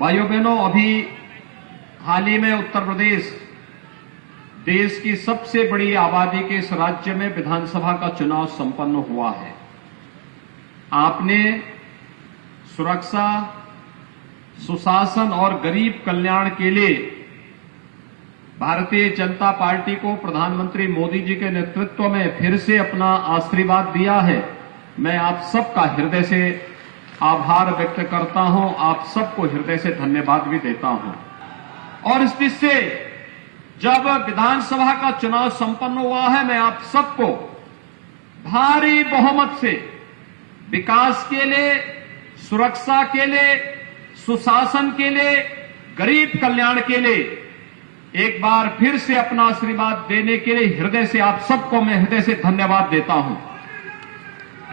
भाइयों बहनों, अभी हाल ही में उत्तर प्रदेश देश की सबसे बड़ी आबादी के इस राज्य में विधानसभा का चुनाव संपन्न हुआ है। आपने सुरक्षा, सुशासन और गरीब कल्याण के लिए भारतीय जनता पार्टी को प्रधानमंत्री मोदी जी के नेतृत्व में फिर से अपना आशीर्वाद दिया है। मैं आप सबका हृदय से आभार व्यक्त करता हूं, आप सबको हृदय से धन्यवाद भी देता हूं। और इस बीच से जब विधानसभा का चुनाव संपन्न हुआ है, मैं आप सबको भारी बहुमत से विकास के लिए, सुरक्षा के लिए, सुशासन के लिए, गरीब कल्याण के लिए एक बार फिर से अपना आशीर्वाद देने के लिए हृदय से आप सबको मैं हृदय से धन्यवाद देता हूं।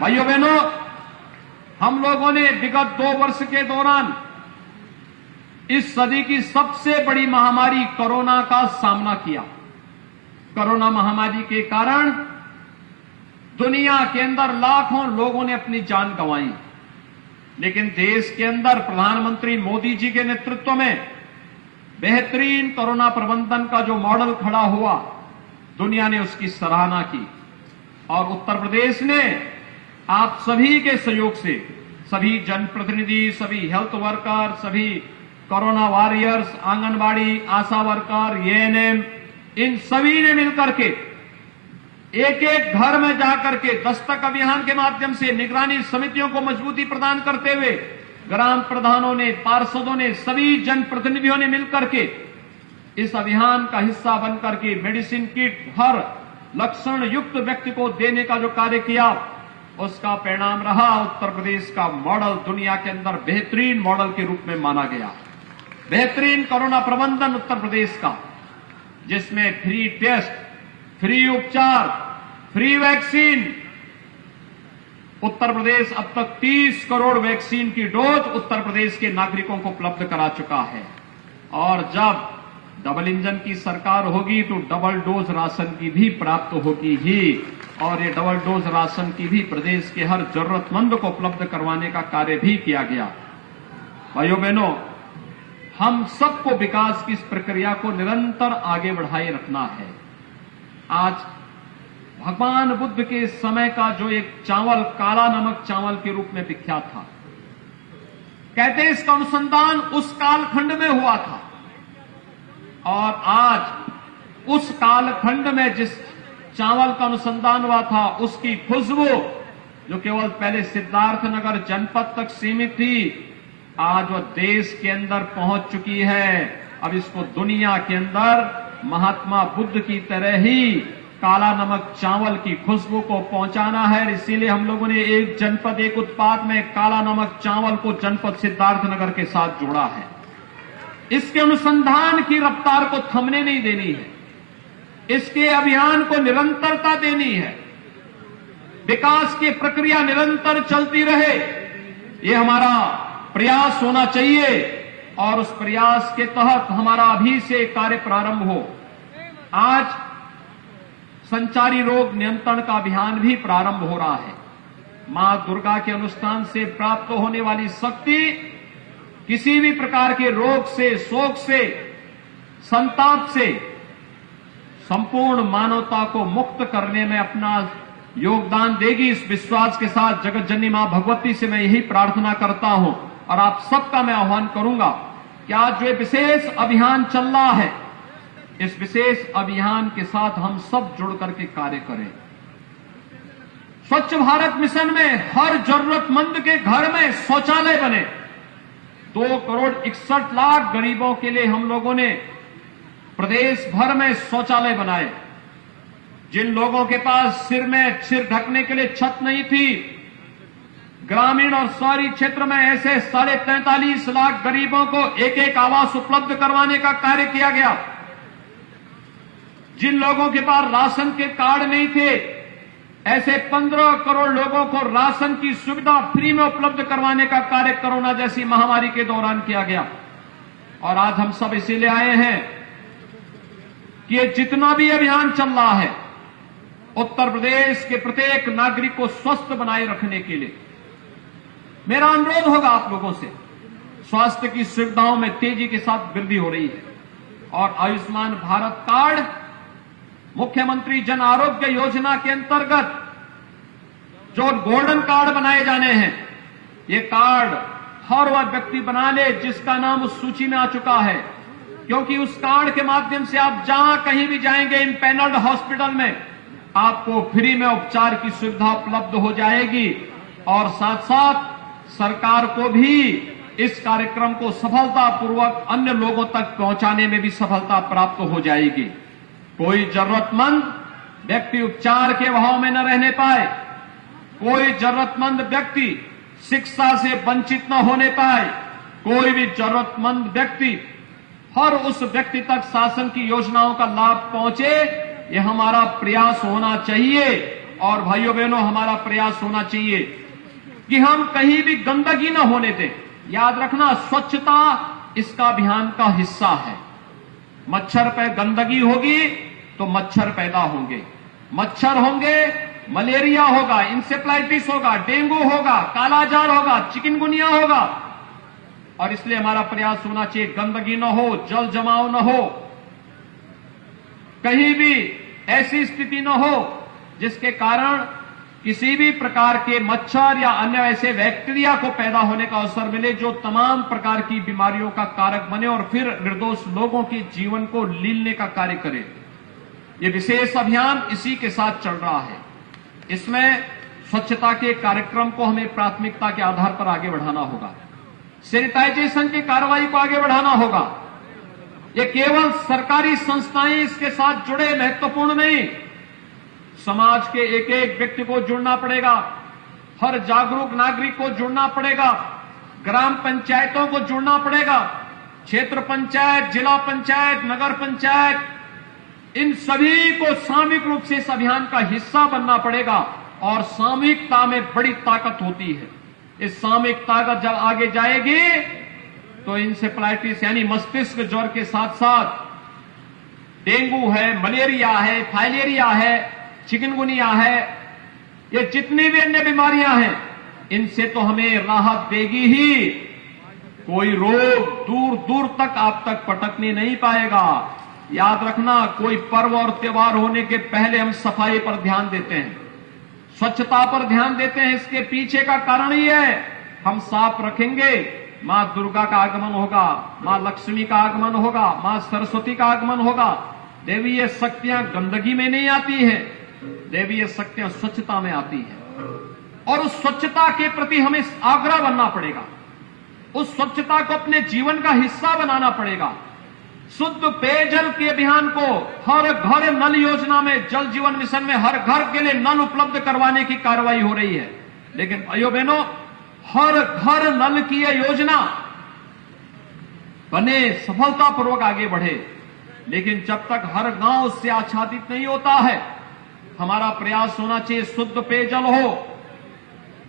भाइयों बहनों, हम लोगों ने विगत 2 वर्ष के दौरान इस सदी की सबसे बड़ी महामारी कोरोना का सामना किया। कोरोना महामारी के कारण दुनिया के अंदर लाखों लोगों ने अपनी जान गंवाई, लेकिन देश के अंदर प्रधानमंत्री मोदी जी के नेतृत्व में बेहतरीन कोरोना प्रबंधन का जो मॉडल खड़ा हुआ, दुनिया ने उसकी सराहना की। और उत्तर प्रदेश ने आप सभी के सहयोग से, सभी जनप्रतिनिधि, सभी हेल्थ वर्कर, सभी कोरोना वॉरियर्स, आंगनबाड़ी, आशा वर्कर, एएनएम, इन सभी ने मिलकर के एक एक घर में जाकर के दस्तक अभियान के माध्यम से निगरानी समितियों को मजबूती प्रदान करते हुए ग्राम प्रधानों ने, पार्षदों ने, सभी जनप्रतिनिधियों ने मिलकर के इस अभियान का हिस्सा बनकर के मेडिसिन किट हर लक्षण युक्त व्यक्ति को देने का जो कार्य किया, उसका परिणाम रहा उत्तर प्रदेश का मॉडल दुनिया के अंदर बेहतरीन मॉडल के रूप में माना गया। बेहतरीन कोरोना प्रबंधन उत्तर प्रदेश का, जिसमें फ्री टेस्ट, फ्री उपचार, फ्री वैक्सीन, उत्तर प्रदेश अब तक 30 करोड़ वैक्सीन की डोज उत्तर प्रदेश के नागरिकों को उपलब्ध करा चुका है। और जब डबल इंजन की सरकार होगी तो डबल डोज राशन की भी प्राप्त होगी ही, और ये डबल डोज राशन की भी प्रदेश के हर जरूरतमंद को उपलब्ध करवाने का कार्य भी किया गया। भाइयों बहनों, हम सबको विकास की इस प्रक्रिया को निरंतर आगे बढ़ाए रखना है। आज भगवान बुद्ध के समय का जो एक चावल काला नमक चावल के रूप में विख्यात था, कहते हैं इसका अनुसंधान उस कालखंड में हुआ था, और आज उस कालखंड में जिस चावल का अनुसंधान हुआ था, उसकी खुशबू जो केवल पहले सिद्धार्थनगर जनपद तक सीमित थी, आज वह देश के अंदर पहुंच चुकी है। अब इसको दुनिया के अंदर महात्मा बुद्ध की तरह ही काला नमक चावल की खुशबू को पहुंचाना है। इसीलिए हम लोगों ने एक जनपद एक उत्पाद में काला नमक चावल को जनपद सिद्धार्थनगर के साथ जोड़ा है। इसके अनुसंधान की रफ्तार को थमने नहीं देनी है, इसके अभियान को निरंतरता देनी है, विकास की प्रक्रिया निरंतर चलती रहे, ये हमारा प्रयास होना चाहिए। और उस प्रयास के तहत हमारा अभी से कार्य प्रारंभ हो। आज संचारी रोग नियंत्रण का अभियान भी प्रारंभ हो रहा है। मां दुर्गा के अनुष्ठान से प्राप्त होने वाली शक्ति किसी भी प्रकार के रोग से, शोक से, संताप से संपूर्ण मानवता को मुक्त करने में अपना योगदान देगी। इस विश्वास के साथ जगत जननी मां भगवती से मैं यही प्रार्थना करता हूं, और आप सबका मैं आह्वान करूंगा कि आज जो विशेष अभियान चल रहा है, इस विशेष अभियान के साथ हम सब जुड़ करके कार्य करें। स्वच्छ भारत मिशन में हर जरूरतमंद के घर में शौचालय बने। 2 करोड़ 61 लाख गरीबों के लिए हम लोगों ने प्रदेश भर में शौचालय बनाए। जिन लोगों के पास सिर ढकने के लिए छत नहीं थी, ग्रामीण और शहरी क्षेत्र में ऐसे 43.5 लाख गरीबों को एक एक आवास उपलब्ध करवाने का कार्य किया गया। जिन लोगों के पास राशन के कार्ड नहीं थे, ऐसे 15 करोड़ लोगों को राशन की सुविधा फ्री में उपलब्ध करवाने का कार्य कोरोना जैसी महामारी के दौरान किया गया। और आज हम सब इसीलिए आए हैं कि ये जितना भी अभियान चल रहा है, उत्तर प्रदेश के प्रत्येक नागरिक को स्वस्थ बनाए रखने के लिए मेरा अनुरोध होगा आप लोगों से, स्वास्थ्य की सुविधाओं में तेजी के साथ वृद्धि हो रही है और आयुष्मान भारत कार्ड, मुख्यमंत्री जन आरोग्य योजना के अंतर्गत जो गोल्डन कार्ड बनाए जाने हैं, ये कार्ड हर वह व्यक्ति बना ले जिसका नाम उस सूची में आ चुका है, क्योंकि उस कार्ड के माध्यम से आप जहां कहीं भी जाएंगे इम्पैनल्ड हॉस्पिटल में आपको फ्री में उपचार की सुविधा उपलब्ध हो जाएगी और साथ साथ सरकार को भी इस कार्यक्रम को सफलतापूर्वक अन्य लोगों तक पहुंचाने में भी सफलता प्राप्त हो जाएगी। कोई जरूरतमंद व्यक्ति उपचार के अभाव में न रहने पाए, कोई जरूरतमंद व्यक्ति शिक्षा से वंचित न होने पाए, कोई भी जरूरतमंद व्यक्ति हर उस व्यक्ति तक शासन की योजनाओं का लाभ पहुंचे, ये हमारा प्रयास होना चाहिए। और भाइयों बहनों, हमारा प्रयास होना चाहिए कि हम कहीं भी गंदगी न होने दें। याद रखना, स्वच्छता इसका अभियान का हिस्सा है। मच्छर पे गंदगी होगी तो मच्छर पैदा होंगे, मच्छर होंगे, मलेरिया होगा, इंसेफ्लाइटिस होगा, डेंगू होगा, कालाजार होगा, चिकनगुनिया होगा। और इसलिए हमारा प्रयास होना चाहिए गंदगी न हो, जल जमाव न हो, कहीं भी ऐसी स्थिति न हो जिसके कारण किसी भी प्रकार के मच्छर या अन्य ऐसे बैक्टीरिया को पैदा होने का अवसर मिले जो तमाम प्रकार की बीमारियों का कारक बने और फिर निर्दोष लोगों के जीवन को लीलने का कार्य करे। ये विशेष अभियान इसी के साथ चल रहा है। इसमें स्वच्छता के कार्यक्रम को हमें प्राथमिकता के आधार पर आगे बढ़ाना होगा, सैनिटाइजेशन की कार्रवाई को आगे बढ़ाना होगा। ये केवल सरकारी संस्थाएं इसके साथ जुड़े महत्वपूर्ण नहीं, समाज के एक एक व्यक्ति को जुड़ना पड़ेगा, हर जागरूक नागरिक को जुड़ना पड़ेगा, ग्राम पंचायतों को जुड़ना पड़ेगा, क्षेत्र पंचायत, जिला पंचायत, नगर पंचायत, इन सभी को सामूहिक रूप से इस अभियान का हिस्सा बनना पड़ेगा। और सामूहिकता में बड़ी ताकत होती है। इस सामूहिक ताकत जब आगे जाएगी तो इंसेफ्लाइटिस यानी मस्तिष्क ज्वर के साथ साथ डेंगू है, मलेरिया है, फाइलेरिया है, चिकनगुनिया है, ये जितनी भी अन्य बीमारियां हैं, इनसे तो हमें राहत देगी ही। कोई रोग दूर दूर तक आप तक पटकने नहीं पाएगा। याद रखना, कोई पर्व और त्योहार होने के पहले हम सफाई पर ध्यान देते हैं, स्वच्छता पर ध्यान देते हैं। इसके पीछे का कारण ही है, हम साफ रखेंगे, मां दुर्गा का आगमन होगा, मां लक्ष्मी का आगमन होगा, मां सरस्वती का आगमन होगा। देवीय शक्तियां गंदगी में नहीं आती है, देवीय शक्तियां स्वच्छता में आती है। और उस स्वच्छता के प्रति हमें आग्रह बनना पड़ेगा, उस स्वच्छता को अपने जीवन का हिस्सा बनाना पड़ेगा। शुद्ध पेयजल के अभियान को हर घर नल योजना में, जल जीवन मिशन में हर घर के लिए नल उपलब्ध करवाने की कार्रवाई हो रही है। लेकिन भाइयों बहनों, हर घर नल की यह योजना बने, सफलतापूर्वक आगे बढ़े, लेकिन जब तक हर गांव उससे आच्छादित नहीं होता है, हमारा प्रयास होना चाहिए शुद्ध पेयजल हो।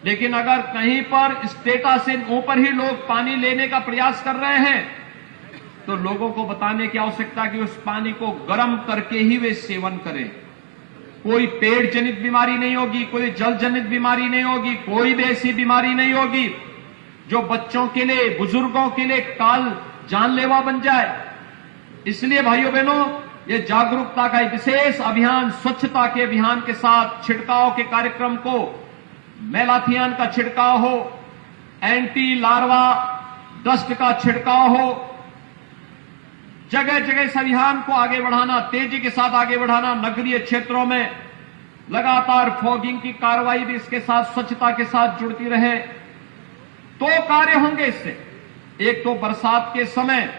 लेकिन अगर कहीं पर स्टेटस से ऊपर ही लोग पानी लेने का प्रयास कर रहे हैं तो लोगों को बताने की आवश्यकता कि उस पानी को गर्म करके ही वे सेवन करें। कोई पेट जनित बीमारी नहीं होगी, कोई जल जनित बीमारी नहीं होगी, कोई भी ऐसी बीमारी नहीं होगी जो बच्चों के लिए, बुजुर्गों के लिए काल जानलेवा बन जाए। इसलिए भाइयों बहनों, ये जागरूकता का एक विशेष अभियान, स्वच्छता के अभियान के साथ छिड़काव के कार्यक्रम को, मेलाथियन का छिड़काव हो, एंटी लार्वा डस्ट का छिड़काव हो, जगह जगह इस अभियान को आगे बढ़ाना, तेजी के साथ आगे बढ़ाना। नगरीय क्षेत्रों में लगातार फॉगिंग की कार्रवाई भी इसके साथ, स्वच्छता के साथ जुड़ती रहे। तो कार्य होंगे इससे। एक तो बरसात के समय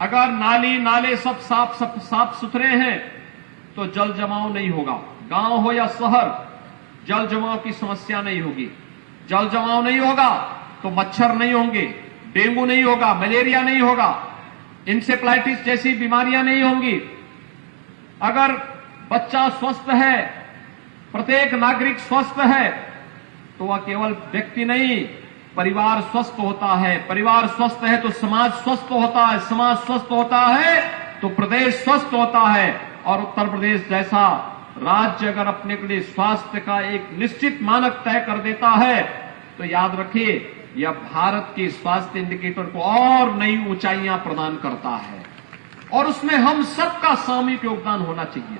अगर नाली नाले सब साफ सुथरे हैं तो जल जमाव नहीं होगा। गांव हो या शहर, जल जमाव की समस्या नहीं होगी। जल जमाव नहीं होगा तो मच्छर नहीं होंगे, डेंगू नहीं होगा, मलेरिया नहीं होगा, इंसेफ्लाइटिस जैसी बीमारियां नहीं होंगी। अगर बच्चा स्वस्थ है, प्रत्येक नागरिक स्वस्थ है, तो वह केवल व्यक्ति नहीं, परिवार स्वस्थ होता है। परिवार स्वस्थ है तो समाज स्वस्थ होता है, समाज स्वस्थ होता है तो प्रदेश स्वस्थ होता है। और उत्तर प्रदेश जैसा राज्य अगर अपने के लिए स्वास्थ्य का एक निश्चित मानक तय कर देता है तो याद रखिए, यह भारत के स्वास्थ्य इंडिकेटर को और नई ऊंचाइयां प्रदान करता है और उसमें हम सबका सामूहिक योगदान होना चाहिए।